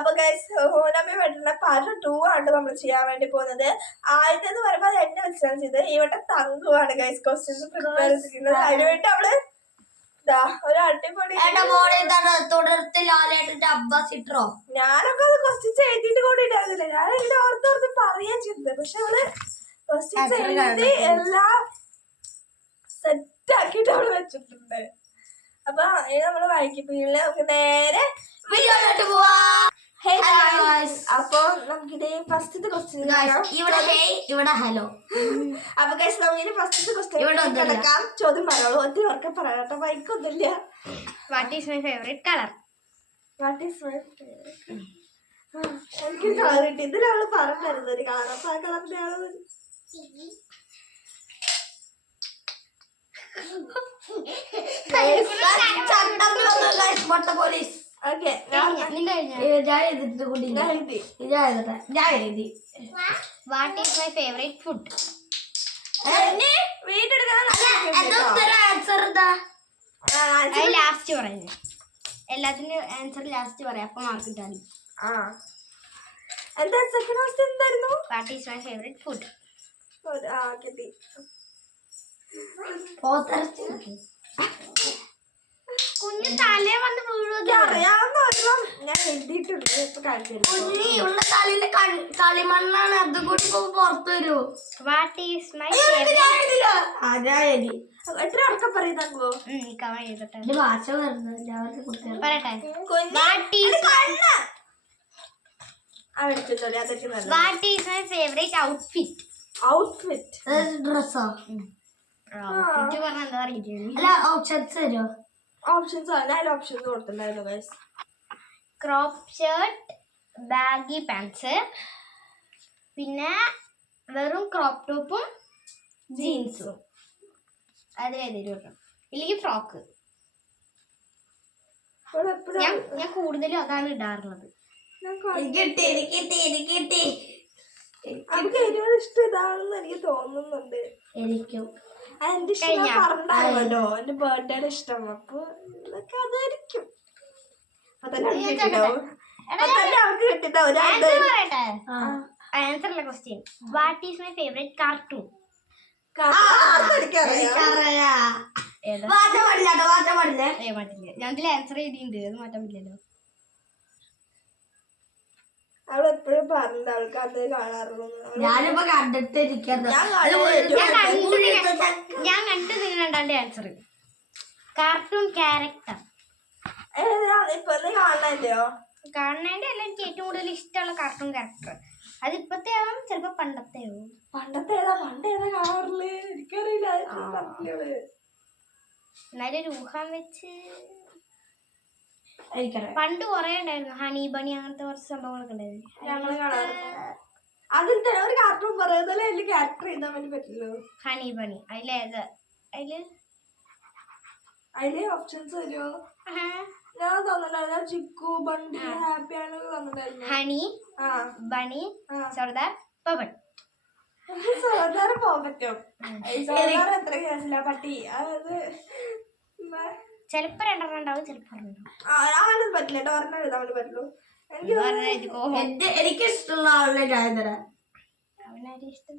അപ്പൊ ഗൈസ് ഹോനമ്മ വേണ്ടുന്ന പാർട്ട് 2 ആണ് നമ്മൾ ചെയ്യാൻ വേണ്ടി പോകുന്നത്. ആദ്യത്തെ പറയുമ്പോ അത് എന്നെ വെച്ചാണ് ചെയ്തത്. ഇവിടെ തങ്കുവാണ് ഗൈസ് ക്വസ്റ്റ്യൻസ് പ്രിപ്പയർ ചെയ്യുന്നത്. അതിനുവേണ്ടി അവള് ഒരു അടിപൊളി ഞാനൊക്കെ അത് ക്വസ്റ്റ്യൻസ് എഴുതിയിട്ട് കൂടി ഉണ്ടായിരുന്നില്ല. ഞാൻ എല്ലാം ഓർത്തോർത്ത് പറയാൻ ചെയ്തത്. പക്ഷെ അവള് ക്വസ്റ്റ്യൻസ് എഴുതി എല്ലാം സെറ്റ് ആക്കിയിട്ട് അവള് വെച്ചിട്ടുണ്ട്. അപ്പൊ ഇത് നമ്മള് വായിക്കപ്പില്ല. നമുക്ക് നേരെ വീഡിയോയിലോട്ട് പോവാ. അപ്പൊ നമുക്കിത് ഫസ്റ്റത്തെ ക്വസ്റ്റ്യൻ ഇവിടെ ഹലോ. അപ്പൊ ഗൈസ് നമുക്ക് ഫസ്റ്റത്തെ ക്വസ്റ്റ്യൻ കിടക്കാം. ചോദ്യം പറയുള്ളൂ. ഒത്തിരി ഉറക്കെ പറയാട്ടോ, ബൈക്കൊന്നുമില്ല. What is my favourite colour? What is my എനിക്ക് കളർ കിട്ടി. ഇതിലവള് പറഞ്ഞിരുന്നത് ഒരു കളർ. അപ്പൊ ആ കളറിന്റെ ആള് police. What is my favourite food? Last പറയുന്നത്. എല്ലാത്തിനും ആൻസർ ലാസ്റ്റ് പറയാം. അപ്പൊ മാർക്ക് കിട്ടാനും. What is my favourite food? കുഞ്ഞു തലേ വന്ന് വീഴുന്നത് ഞാൻ എഴുതിയിട്ടുണ്ട്. കുഞ്ഞിയുള്ള തലയിലെ കളിമണ്ണാണ്. അത് കൂടി പുറത്തു വരൂ. വാട്ട് ഈസ് മൈ എത്ര ഉറക്കം പറയുന്നോ? ഭാഷ പറയട്ടെ. What is my favourite outfit? Outfit ഡ്രസ്സോ? പറഞ്ഞ എന്താ പറയുക? ഓപ്ഷൻസ് തരുമോ? ഓപ്ഷൻസ് അതിൽ ഓപ്ഷൻസ് കൊടുത്തിട്ടുണ്ടായിരുന്നു guys. Crop shirt, baggy pants, പിന്നെ വെറും ക്രോപ്പ് ടോപ്പും ജീൻസും. അതിലേതിലും ഇല്ലെങ്കിൽ ഫ്രോക്ക്. ഞാൻ കൂടുതലും അതാണ് ഇടാറുള്ളത്. നമുക്ക് ഏറ്റവും ഇഷ്ടം ഇതാണെന്ന് എനിക്ക് തോന്നുന്നുണ്ട്. എനിക്കും എന്റെ ഇഷ്ടം പറഞ്ഞല്ലോ, എന്റെ ബർത്ത്ഡേയുടെ ഇഷ്ടം. അപ്പൊ ഇതൊക്കെ അതായിരിക്കും. Answer question. What is my favourite cartoon? ഞാൻ ആൻസർ ചെയ്തിട്ടുണ്ട്. അത് മാറ്റാൻ പറ്റില്ലല്ലോ. അവളെപ്പോഴും പറഞ്ഞ ആൾക്ക് അത് കാണാറുള്ളൂ. ഞാനിപ്പോ കണ്ടിട്ടിരിക്കുന്നത്. ഞാൻ കണ്ടു. നിങ്ങൾ രണ്ടാണ്ട് ആൻസർ. കാർട്ടൂൺ ക്യാരക്ടർ ഇപ്പൊ കാണണല്ലോ. കാണേണ്ട അല്ല, എനിക്ക് ഏറ്റവും കൂടുതൽ ഇഷ്ടമുള്ള കാർട്ടൂൺ ക്യാരക്ടർ. അത് ഇപ്പത്തെ ആവും, ചിലപ്പോ പണ്ടത്തെ ആവും. പണ്ടത്തെ ഏതാ കാണാറില്ല? എനിക്കറിയില്ല. എന്നാലും ഒരു ഊഹം വെച്ച് പണ്ട് കൊറേ ഉണ്ടായിരുന്നു. ഹണി ബണി അങ്ങനത്തെ കുറച്ച് സംഭവങ്ങളൊക്കെ ഉണ്ടായിരുന്നു. ഞങ്ങള് കാണാറുണ്ട്. അതിൽ തന്നെ ഒരു കാർട്ടൂൺ പറയുന്നല്ലേ അതിൽ ക്യാരക്ടർ ചെയ്താൽ വേണ്ടി പറ്റില്ലോ. Honey bunny അതിലേത്? അതില് ഓപ്ഷൻസ് വരുമോ? ഞാൻ തന്നിട്ടുണ്ടായിരുന്നു ചിക്കു, ബണ്ടി, ഹാപ്പി ആണ് തന്നിട്ടുണ്ടായിരുന്നു. ഹണി, ബണി, സർദാർ, പവൻ. സർദാർ പോകാൻ പറ്റും. സർദാർ എത്ര കേസില്ല പട്ടി. അതായത് ചിലപ്പോ രണ്ടെണ്ണം ഉണ്ടാവും, ചിലപ്പോ ആളും പറ്റില്ല. ഒരെണ്ണം എഴുതാൻ വേണ്ടി പറ്റുള്ളൂ. എനിക്ക് ഇഷ്ടമുള്ള ആളുടെ അവനാരും ഇഷ്ടം.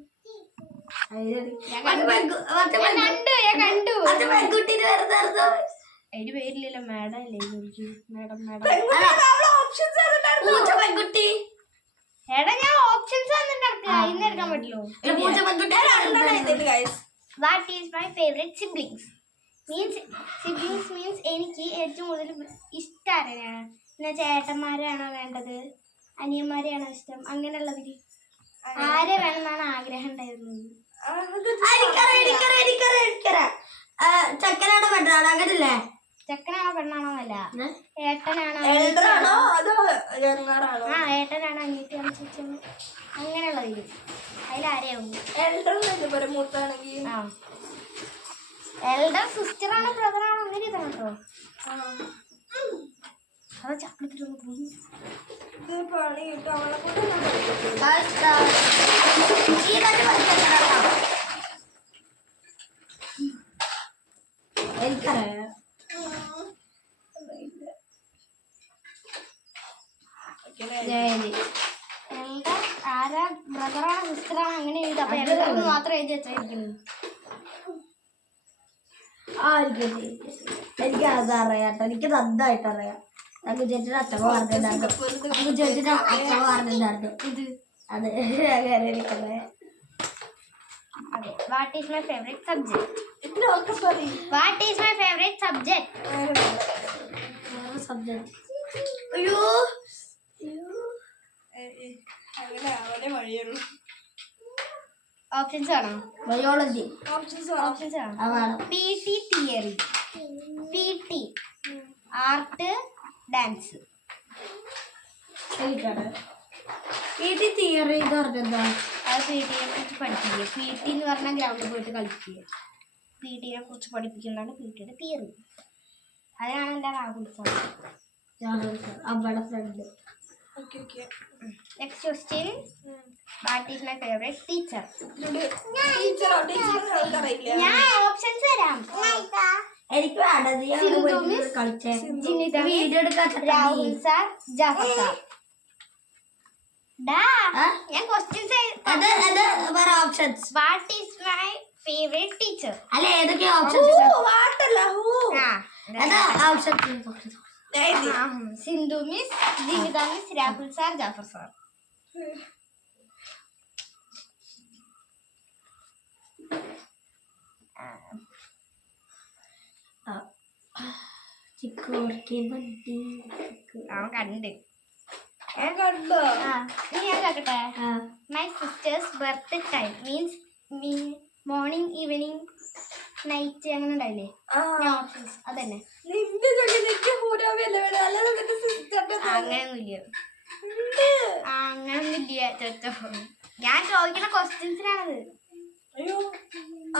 അതിന്റെ പേരില്ലല്ലോ. മാഡം അല്ലേ? മാഡം പെൺകുട്ടി. എടാ ഞാൻ ഓപ്ഷൻസ് ഇന്ന് എടുക്കാൻ പറ്റുള്ളൂ. What is my favourite siblings? Means എനിക്ക് ഏറ്റവും കൂടുതൽ ഇഷ്ടം ആരെയാണ്? എന്നാ ചേട്ടന്മാരാണോ വേണ്ടത്, അനിയന്മാരെയാണോ ഇഷ്ടം? അങ്ങനെയുള്ളതില് ആരെ വേണമെന്നാണ് ആഗ്രഹം ഉണ്ടായിരുന്നത്? ചെക്കനാണോ പെണ്ണാണോ? അങ്ങനല്ലേ? ചെക്കനാണോ പെണ്ണാണോ എന്നല്ല, ഏട്ടനാണോ ഏട്ടനാണോ അനിയത്തിയാണോ ചേച്ചിയാണോ? അങ്ങനെയുള്ളതില് അതിലാരെയാവും? എൽഡർ സിസ്റ്ററാണോ ബ്രദറാണോ? അങ്ങനെ ഇതാണ് കേട്ടോ. അത് ചക്കരത്തിലൊന്ന് പോയി എനിക്കറിയാം. എന്താ ആരാ ബ്രദറാണ് സിസ്റ്ററാണ് അങ്ങനെ എഴുതി അപ്പൊ എല്ലാവരും മാത്രം എഴുതി വെച്ചായിരിക്കുന്നു. എനിക്ക് അതറിയാട്ടോ, എനിക്ക് നന്നായിട്ട് അറിയാം. നമുക്ക് ചേച്ചിയുടെ അച്ഛമ്മ പറഞ്ഞിട്ടുണ്ടായിരുന്നു, നമുക്ക് ചേച്ചിയുടെ അച്ഛമ്മ പറഞ്ഞിട്ടുണ്ടായിരുന്നു ഇത് അത് അങ്ങനെ എനിക്കറിയാം. Okay, what is my favorite subject? ഇതിനൊക്കെ പറയും What is my favorite subject? Subject അയ്യോ അങ്ങനെ അവനെ വഴിയുള്ളൂ. Options ആണോ? ബയോളജി Options ആണോ? അതാണ്. PT theory, PT art, dance. ഇത് തിയറി എന്ന് പറഞ്ഞെന്താ? അത് PT യെ കുറിച്ച് പഠിപ്പിക്കുക. PT എന്ന് പറഞ്ഞാൽ ഗ്രൗണ്ടിൽ പോയിട്ട് കളിക്കുക. PT യെ കുറിച്ച് പഠിപ്പിക്കുന്നതാണ് PT യുടെ തിയറി. അതാണ് എൻ്റെ രാഹുൽ സാർ. അവിടെ friend. Okay okay. Next question, what is my favourite teacher? ടീച്ചറോ ടീച്ചറില്ല. ഞാൻ ഓപ്ഷൻസ് തരാം. എനിക്ക് വേണ്ടത് കളിച്ചേ ജിനിത വീഡിയോ എടുക്കാൻ രാഹുൽ സാർ, ജാഫർ സാർ. ഞാൻ questions options. What is my favourite teacher? അല്ല ഏതൊക്കെയാ options? Options Sindhu miss, Jinitha miss, Rahul sir, Jafar sir. അവൻ കണ്ട് കണ്ടോ? ഇനി ഞാൻ കേക്കട്ടെ. My sister's birth time means morning, evening, night അങ്ങനെ ഉണ്ടാവില്ലേ? ഞാൻ ഓപ്ഷൻസ് അതന്നെ. നിന്റെ ജോലിക്ക് പൂരാവില്ല വേണം, അല്ലാതെ നിന്റെ സിസ്റ്ററിന്റെ അങ്ങനെയൊന്നുമില്ല, അങ്ങനൊന്നുമില്ല ചോച്ചോ. ഞാൻ ചോദിക്കുന്ന ക്വസ്റ്റ്യൻസിനാണത്. അയ്യോ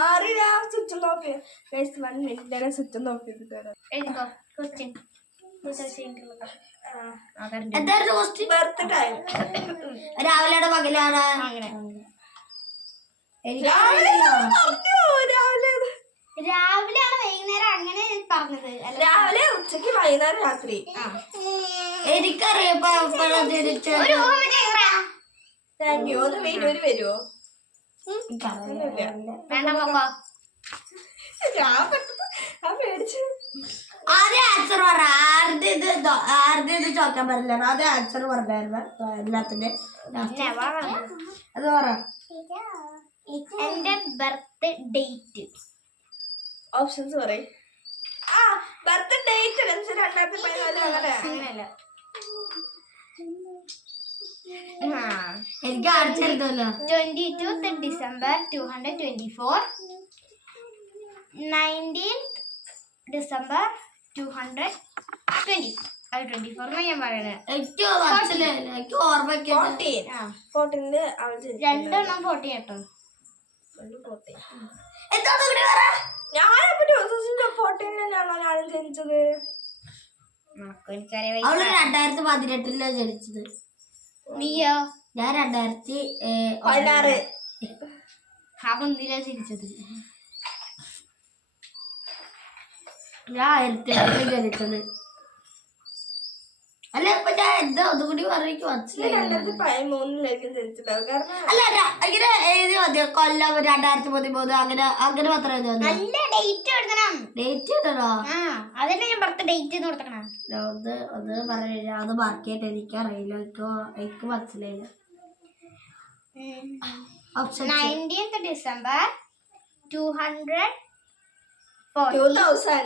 അറിയാ. സ്വിച്ച് നോക്കി 1 മിനിറ്റ് സ്വിച്ച് നോക്കിയിട്ട് തരാം. എഴുതിക്കോ ക്വസ്റ്റ്യൻ. എന്തായിരുന്നു ക്വസ്റ്റ്യൻ? ബർത്ത് ടൈം രാവിലെയുടെ പകലാണ്. അങ്ങനെ രാവിലെയാണ് വൈകുന്നേരം അങ്ങനെ പറഞ്ഞത്. രാവിലെ ഉച്ചക്ക് വൈകുന്നേരം രാത്രി. എനിക്കറിയാം. ഒരു ഊഹം ചെയ്യറാ. Thank you. ഒന്ന് വീഡിയോയിൽ വരുമോ? വേണ്ട പോക്കോ. ഞാൻ പേടിച്ചു. ആദ്യം ആൻസർ പറ. ആരുടെ ഇത് ചോദിക്കാൻ പറ്റില്ല. ആദ്യം ആൻസർ പറഞ്ഞായിരുന്നു എല്ലാത്തിന്റെ. അത് പറ. എന്റെ ബർത്ത് ഡേറ്റ്. ഓപ്ഷൻസ് പറയും. ബർത്ത് ഡേറ്റ് 2014 അങ്ങനെ. അങ്ങനെയല്ല. എനിക്ക് ആഴ്ചല്ലോ. 22 December 224, 19th December 220. അത് 24 ഞാൻ പറയണേ. എനിക്ക് മനസ്സിലായില്ല. എനിക്ക് ഓർമ്മയ്ക്ക് 14 അവൾ രണ്ടെണ്ണം 40 കേട്ടോ. എന്താ പറ. ഞാനപ്പോ 2014 ഞാനും ജനിച്ചത്. എനിക്കറിയാം. അവള് 2018 ജനിച്ചത്. നീയോ? ഞാൻ 2016. ഒന്നിലാ ജനിച്ചത്. ഞാൻ 1800 ജനിച്ചത്. അല്ല ഇപ്പൊ ഞാൻ എന്താ ഒന്നുകൂടി പറഞ്ഞേക്ക് മനസ്സിലായി. 2013 ജനിച്ചിട്ടുണ്ടാവും. കാരണം അല്ല ഇങ്ങനെ എഴുതി മതിയോ? കൊല്ലം 2013 അങ്ങനെ മാത്രം എഴുതി മതി. നല്ല ഡേറ്റ് എഴുതണം. ഡേറ്റ് എഴുതണോ? അതന്നെ ഞാൻ ബർത്ത് ഡേറ്റ് കൊടുക്കണം. ഒന്ന് പറഞ്ഞ അത് മാർക്കിയിട്ട് എനിക്കറിയില്ല. എനിക്ക് മനസ്സിലായില്ല. Option 19th December 200. 2000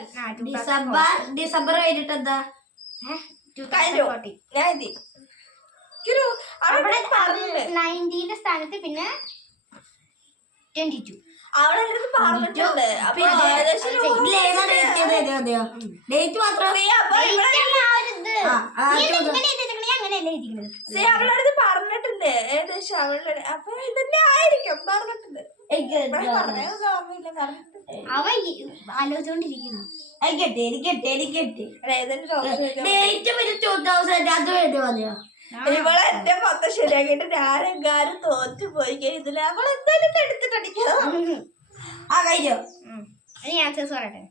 ഡിസംബർ കഴിഞ്ഞിട്ട് എന്താ? 2040. ഞാൻ എഴുതി. അവിടെ പറഞ്ഞില്ലേ 19ന്റെ സ്ഥാനത്ത് പിന്നെ 22. അവിടെ അടുത്ത് പറഞ്ഞിട്ടുണ്ട്. അപ്പൊ ഡേറ്റ് മാത്രം അവളടുത്ത് പറഞ്ഞിട്ടുണ്ട് ഏകദേശം അവളുടെ. അപ്പൊ ഇതന്നെ ആയിരിക്കും പറഞ്ഞിട്ടുണ്ട്. അവ ആലോചിച്ചോണ്ടിരിക്കുന്നു. ഇവളെ എന്റെ മൊത്തം ശരിയാക്കിട്ട് ഞാനെങ്ങാനും തോറ്റു പോയി കഴിഞ്ഞില്ല. അവളെന്തായാലും എടുത്തിട്ടടിക്കാം. ഇനി ആൻസേഴ്സ് പറയട്ടെ.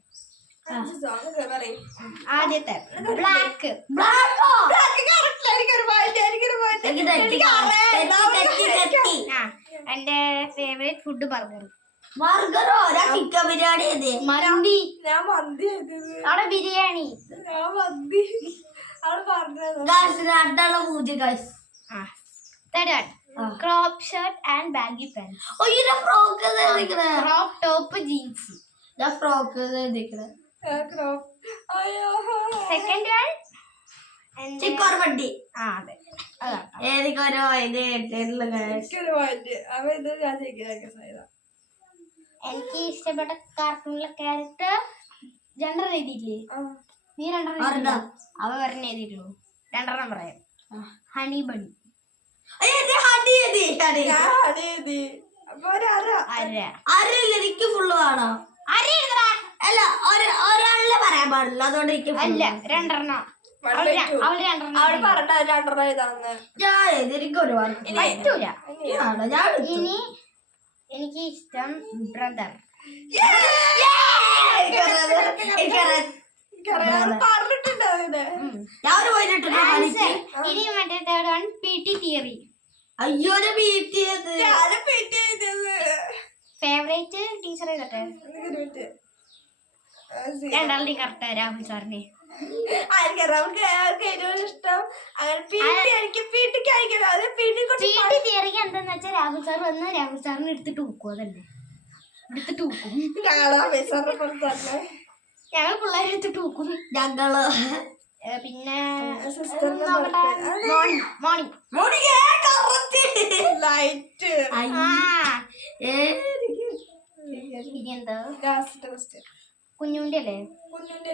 പറയും. ആദ്യത്തെ ബ്ലാക്ക്. എനിക്ക് തെറ്റി. ആ എന്റെ ഫേവറേറ്റ് ഫുഡ് ബർഗർ. ബർഗറോ? ഞാൻ ചിക്കൻ ബിരിയാണി ചെയ്തേ. മന്തി. ഞാൻ മന്തി ചെയ്തത്. അവിടെ ബിരിയാണി. ഞാൻ മന്തി. അവള് പറഞ്ഞത് ഗൈസ് രണ്ടാളെ മൂജി guys. Third one crop shirt and baggy pants. ഒയ്യോ ഫ്രോക്ക് നിക്കണേ. Crop top jeans. ഞാൻ ഫ്രോക്ക് നിക്കണേ. അയ്യോ. സെക്കൻഡ് വൺ ചിക്കോർ വണ്ടി. അതെ അതാ. ഏതൊരു അതിന്റെ എനിക്കൊരു മാറ്റ്. അവ ഇത് ഞാൻ ചെയ്തൊക്കെ ചെയ്ത. എനിക്ക് ഇഷ്ടപ്പെട്ട കാർട്ടൂണിലെ ക്യാരക്ടർ രണ്ടെണ്ണം എഴുതിയില്ലേ? നീ രണ്ടെണ്ണം അവ പറഞ്ഞ എഴുതിയിട്ടുള്ളൂ. രണ്ടെണ്ണം പറയാം. Honey bunny. എനിക്ക് ഫുള്ള് വേണോ? അല്ല ഒരാളിനെ പറയാൻ പാടില്ല, അതുകൊണ്ട് എനിക്ക് അല്ല രണ്ടെണ്ണം. അവള് രണ്ടെണ്ണം ഞാൻ എനിക്ക് ഒരുപാട് പറ്റൂല. ഞാൻ ഇനി എനിക്ക് ഇഷ്ടം ബ്രദർ. ഇനി മറ്റേ തേർഡ് വൺ PT തിയറി. അയ്യോ ഫേവറേറ്റ് ടീച്ചർ ഏതൊക്കെ? രണ്ടാളുടെ കറക്റ്റ് രാഹുൽ സാറിനെ. ഇഷ്ടം PT തിയറിക്ക് എന്താന്ന് വെച്ചാൽ രാഹുൽ സാർ വന്ന് രാഹുൽ സാറിനെ എടുത്തിട്ട് ഊക്കും. അതല്ലേ എടുത്തിട്ട് ഊക്കും. ഞങ്ങൾ പിള്ളേരെ എടുത്തിട്ട് ഊക്കും. ഞങ്ങള് പിന്നെ ലൈറ്റ് ഇനി എന്താ കുഞ്ഞുണ്ടി അല്ലേ? കുഞ്ഞിന്റെ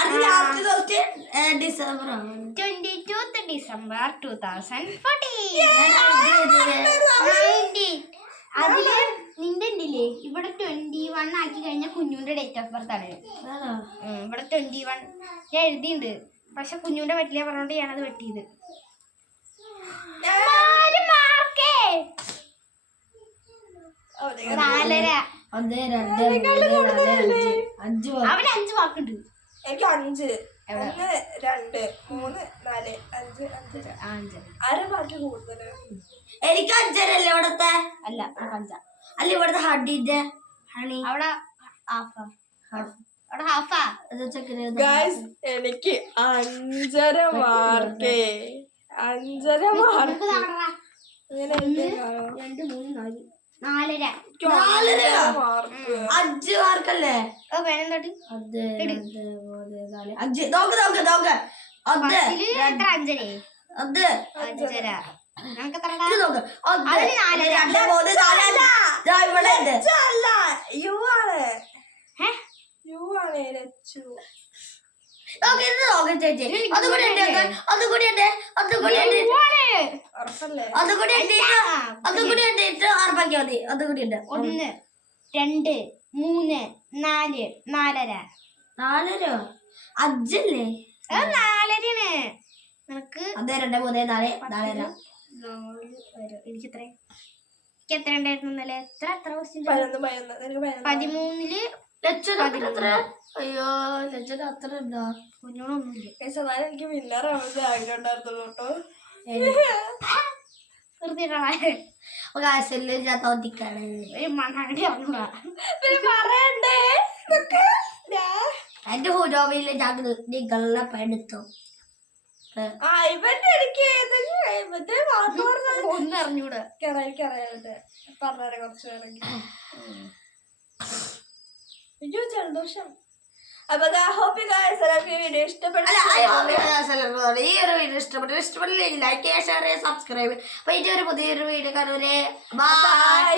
അല്ല നിന്റെ ഡിസംബർ 22 ഡിസംബർ 2014. അതില് നിന്റെ ഉണ്ടില്ലേ ഇവിടെ 21 ആക്കി കഴിഞ്ഞാൽ കുഞ്ഞുന്റെ ഡേറ്റ് ഓഫ് ബർത്ത് ആണ്. ഇവിടെ 21 ഞാൻ എഴുതിയിട്ടുണ്ട്. പക്ഷെ കുഞ്ഞുന്റെ പറ്റില്ല പറഞ്ഞോണ്ട് ഞാനത് വെട്ടിയത്. 4.5. ഒന്ന് 2 3 4 5 അവന് 5 മാർക്കുണ്ട്. എനിക്ക് 5 1 2 3 4 5 5 അര മാർക്ക് കൂടുതല്. എനിക്ക് 5 അല്ലേ ഇവിടത്തെ? അല്ല 5. അല്ല ഇവിടുത്തെ ഹഡിന്റെ ഹണി അവിടെ ഹാഫാ. ഗൈസ് എനിക്ക് 5.5 മാർക്ക്. 5.5 മാർക്ക്. 2 3 4 4 5 മാർക്കല്ലേ? വേണം തൊട്ട് 5 നോക്ക് 5 5.5 നമുക്ക് എത്ര നോക്ക് 1 2 3 4 ഇവിടെ അല്ല യു ആണ്. യു ആണ് ലച്ചു. ചേച്ചി അതുകൂടി ഉറപ്പാക്കിയാ മതി. അതുകൂടി ഉണ്ട്. 1 2 3 4 4.5 4 5 4 നിനക്ക്. അതെ 2 3 4 4 എനിക്ക് എത്ര ഉണ്ടായിരുന്നു ഇന്നലെ? എത്ര ക്വസ്റ്റ്യൻ? 13 അയ്യോ ലച്ചന് അത്ര ഉണ്ടോ? കുഞ്ഞോളൊന്നുമില്ല. എനിക്ക് വിന്നറാവുന്നത് ആഗ്രഹം ഉണ്ടായിരുന്നുള്ളൂ കേട്ടോ. ഞാൻ തോന്നിക്കാണ് ഒരു മണ്ണാടി അറിഞ്ഞൂടാ. പറയണ്ടേ എന്റെ ഹുരോവില് ഞങ്ങൾ നിങ്ങളെ പെടുത്തു. ഇവന്റെ എനിക്ക് ഒന്നും അറിഞ്ഞൂടാ. പറഞ്ഞേരെ കുറച്ച് വേണമെങ്കിൽ. അയ്യോ ജലദോഷം. അപ്പൊ ഹോപ്പ് യു ഗൈസ് എല്ലാവർക്കും വീഡിയോ ഇഷ്ടപ്പെട്ടു. ഈ ഒരു വീഡിയോ ഇഷ്ടപ്പെട്ടില്ലെങ്കിൽ ലൈക്ക് ചെയ്യുക, ഷെയർ ചെയ്യുക, സബ്സ്ക്രൈബ്. അപ്പൊ ഇനി ഒരു പുതിയൊരു വീഡിയോ കാണുവരെ ബൈ.